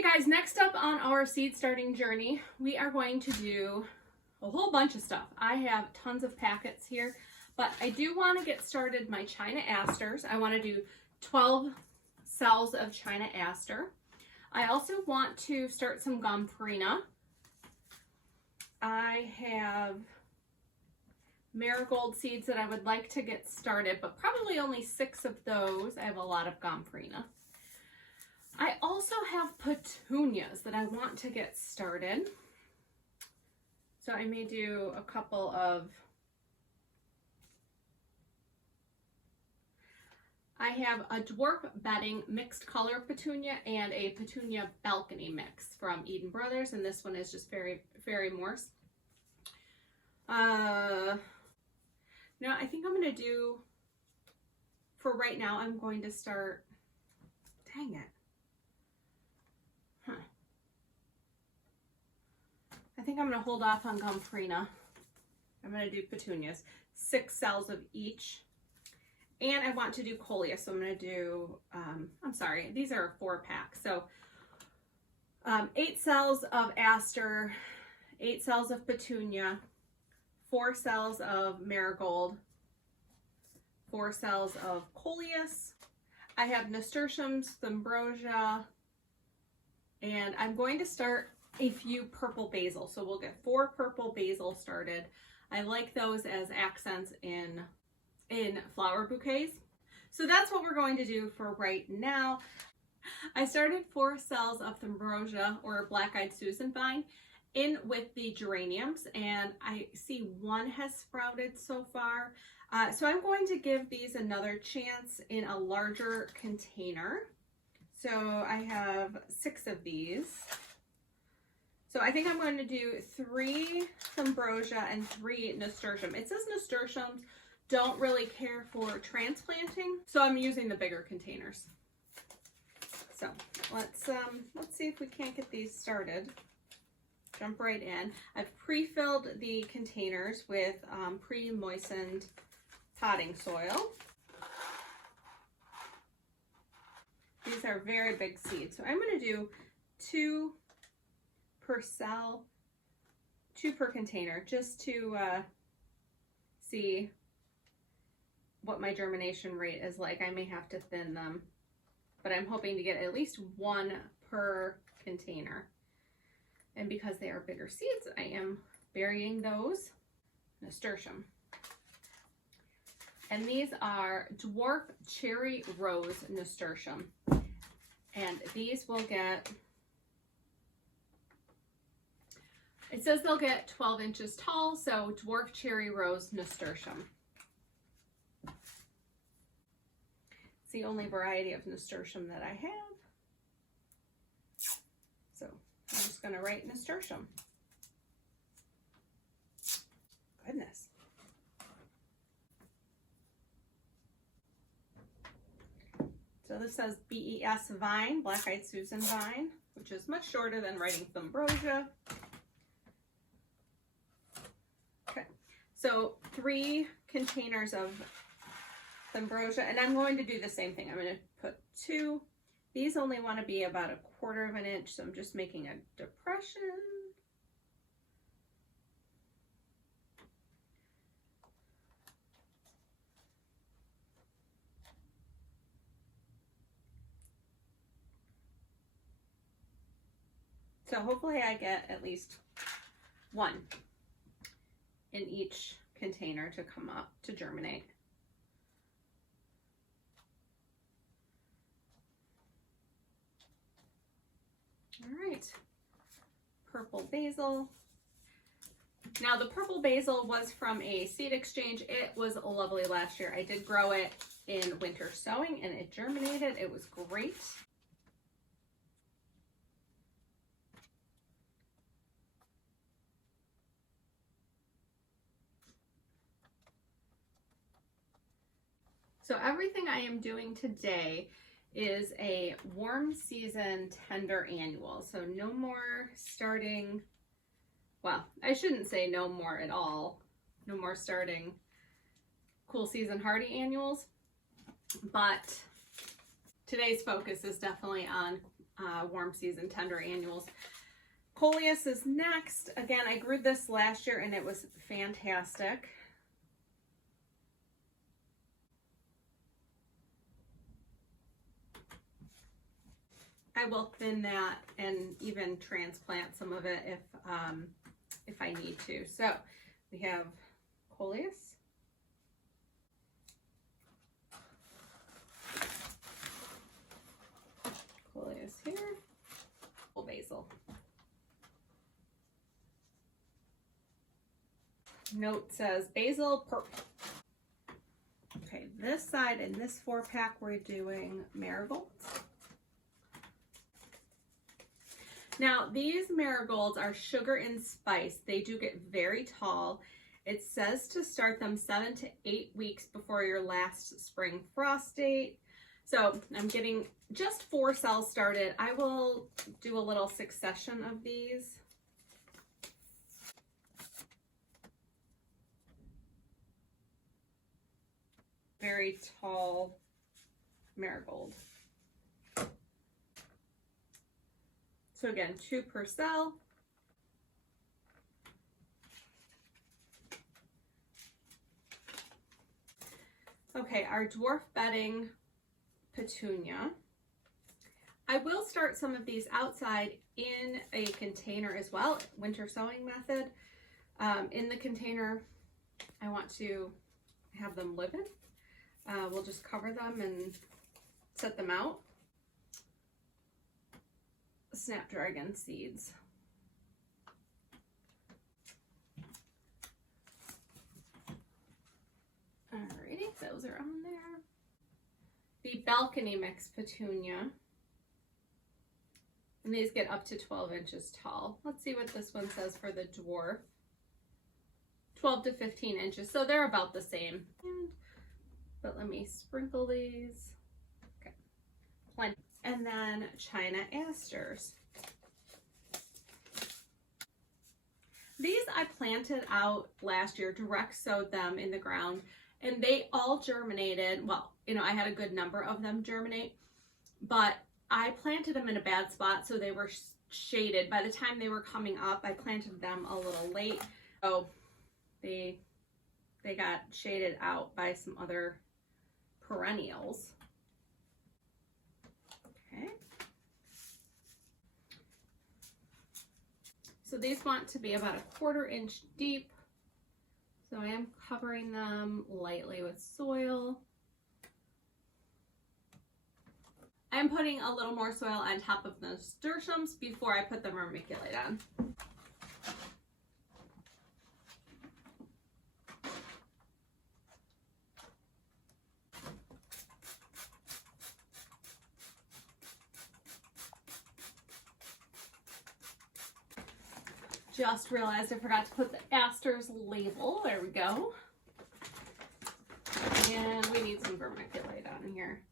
Okay guys, next up on our seed starting journey, we are going to do a whole bunch of stuff. I have tons of packets here, but I do want to get started my China Asters. I want to do 12 cells of China Aster. I also want to start some Gomphrena. I have marigold seeds that I would like to get started, but probably only 6 of those. I have a lot of Gomphrena. I also have petunias that I want to get started. So I may do a couple of, I have a dwarf bedding mixed color petunia and a petunia balcony mix from Eden Brothers, and this one is just fairy morse. No, I think I'm going to do, for right now, I'm going to start, dang it. I think I'm going to hold off on Gomphrena. I'm going to do petunias, 6 cells of each. And I want to do coleus, so I'm going to do, I'm sorry, these are a 4-pack. So 8 cells of aster, 8 cells of petunia, 4 cells of marigold, 4 cells of coleus. I have nasturtiums, thambrosia, and I'm going to start a few purple basil. So we'll get 4 purple basil started. I like those as accents in flower bouquets. So that's what we're going to do for right now. I started 4 cells of thambrosia or black-eyed Susan vine in with the geraniums, and I see 1 has sprouted so far. So I'm going to give these another chance in a larger container. So I have 6 of these. So I think I'm going to do 3 thambrosia and 3 nasturtium. It says nasturtiums don't really care for transplanting, so I'm using the bigger containers. So let's see if we can't get these started. Jump right in. I've pre-filled the containers with pre-moistened potting soil. These are very big seeds, so I'm going to do 2 per cell, 2 per container, just to see what my germination rate is like. I may have to thin them, but I'm hoping to get at least 1 per container. And because they are bigger seeds, I am burying those. Nasturtium. And these are dwarf cherry rose nasturtium. And these will get, it says they'll get 12 inches tall, so dwarf cherry rose nasturtium. It's the only variety of nasturtium that I have. So I'm just going to write nasturtium. Goodness. So this says BES vine, black-eyed Susan vine, which is much shorter than writing thambrosia. Okay, so 3 containers of thambrosia, and I'm going to do the same thing. I'm going to put 2. These only want to be about 1/4 of an inch, so I'm just making a depression. So hopefully I get at least 1 in each container to come up to germinate. All right, purple basil. Now the purple basil was from a seed exchange. It was lovely last year. I did grow it in winter sowing and it germinated. It was great. So everything I am doing today is a warm season tender annual. So no more starting, well, I shouldn't say no more at all. No more starting cool season hardy annuals. But today's focus is definitely on warm season tender annuals. Coleus is next. Again, I grew this last year and it was fantastic. I will thin that and even transplant some of it if I need to. So we have coleus. Coleus here. Basil. Note says basil purple. Okay, this side in this 4-pack we're doing marigolds. Now these marigolds are sugar and spice. They do get very tall. It says to start them 7 to 8 weeks before your last spring frost date. So I'm getting just 4 cells started. I will do a little succession of these. Very tall marigold. So again, 2 per cell. Okay, our dwarf bedding petunia. I will start some of these outside in a container as well, winter sowing method. In the container, I want to have them live in. We'll just cover them and set them out. Snapdragon seeds. Alrighty, those are on there. The balcony mix petunia. And these get up to 12 inches tall. Let's see what this one says for the dwarf. 12 to 15 inches, so they're about the same. But let me sprinkle these. Okay, plenty. And then China Asters. These I planted out last year, direct sowed them in the ground, and they all germinated. Well, you know, I had a good number of them germinate, but I planted them in a bad spot, so they were shaded. By the time they were coming up, I planted them a little late, so they got shaded out by some other perennials. Okay. So these want to be about 1/4 inch deep. So I am covering them lightly with soil. I'm putting a little more soil on top of the nasturtiums before I put the vermiculite on. Just realized I forgot to put the Asters label. There we go. And we need some vermiculite on here.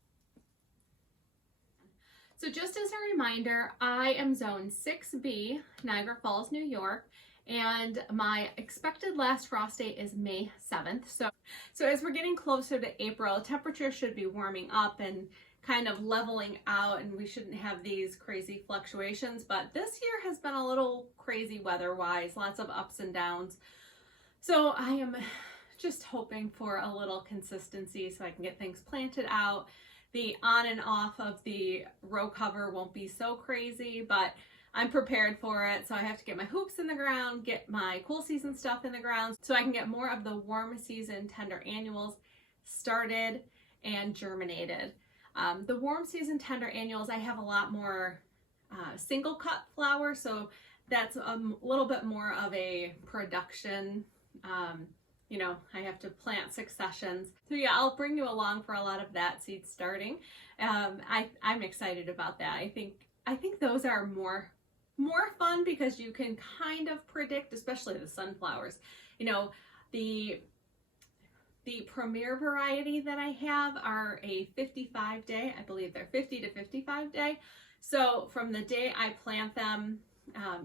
So just as a reminder, I am zone 6B, Niagara Falls, New York, and my expected last frost date is May 7th. So as we're getting closer to April, temperatures should be warming up and kind of leveling out, and we shouldn't have these crazy fluctuations. But this year has been a little crazy weather-wise, lots of ups and downs. So I am just hoping for a little consistency so I can get things planted out. The on and off of the row cover won't be so crazy, but I'm prepared for it. So I have to get my hoops in the ground, get my cool season stuff in the ground so I can get more of the warm season tender annuals started and germinated. The warm season tender annuals, I have a lot more single cut flower, so that's a little bit more of a production. You know, I have to plant successions. So yeah, I'll bring you along for a lot of that seed starting. I'm excited about that. I think those are more fun because you can kind of predict, especially the sunflowers. You know, the premier variety that I have are a 55 day, I believe they're 50 to 55 day. So from the day I plant them,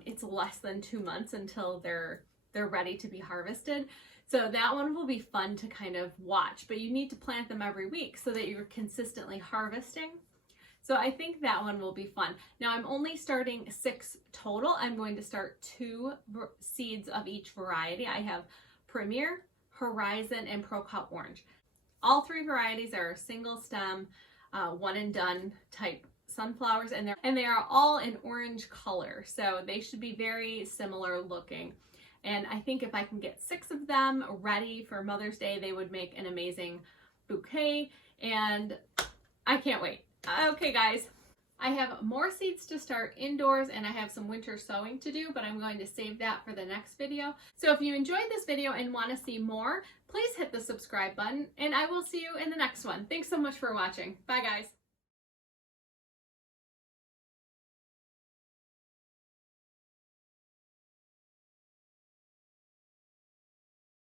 it's less than 2 months until they're ready to be harvested. So that one will be fun to kind of watch, but you need to plant them every week so that you're consistently harvesting. So I think that one will be fun. Now I'm only starting 6 total. I'm going to start 2 seeds of each variety. I have Premier, Horizon, and Pro Cut Orange. All 3 varieties are single stem, one and done type sunflowers, and they are all in orange color. So they should be very similar looking. And I think if I can get 6 of them ready for Mother's Day, they would make an amazing bouquet, and I can't wait. Okay guys, I have more seeds to start indoors and I have some winter sowing to do, but I'm going to save that for the next video. So if you enjoyed this video and want to see more, please hit the subscribe button and I will see you in the next one. Thanks so much for watching. Bye guys.